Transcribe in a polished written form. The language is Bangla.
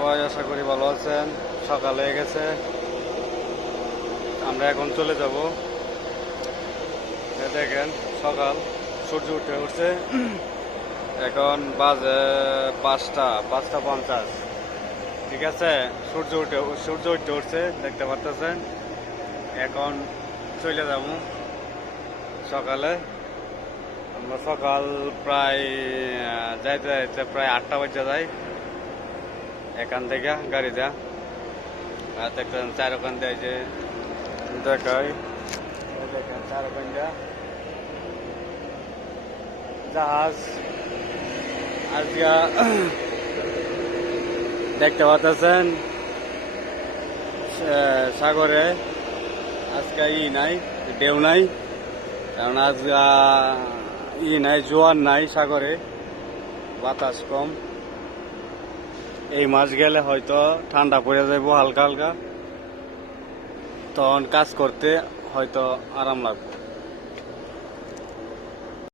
সবাই আশা করি ভালো আছেন। সকাল হয়ে গেছে, আমরা এখন চলে যাব। দেখেন সকাল, সূর্য উঠে উঠছে। এখন বাজে 5:50। ঠিক আছে, সূর্য উঠে উঠছে, দেখতে পারতেছেন। এখন চলে যাব সকালে। আমরা সকাল প্রায় যাইতে যাইতে প্রায় 8টা বাজে যাই এখান থেকে গাড়িতে। আর দেখতেন চার ওখান দিয়ে যে দেখাই, দেখেন চার ওখান দিয়ে জাহাজ আজকে দেখতে পাচ্ছেন। সাগরে আজকে নাই, ঢেউ নাই, কারণ আজকে নাই, জোয়ার নাই সাগরে, বাতাস কম। এই মাস গেলে হয়তো ঠান্ডা পড়ে যাবো হালকা হালকা, তখন কাজ করতে হয়তো আরাম লাগবে।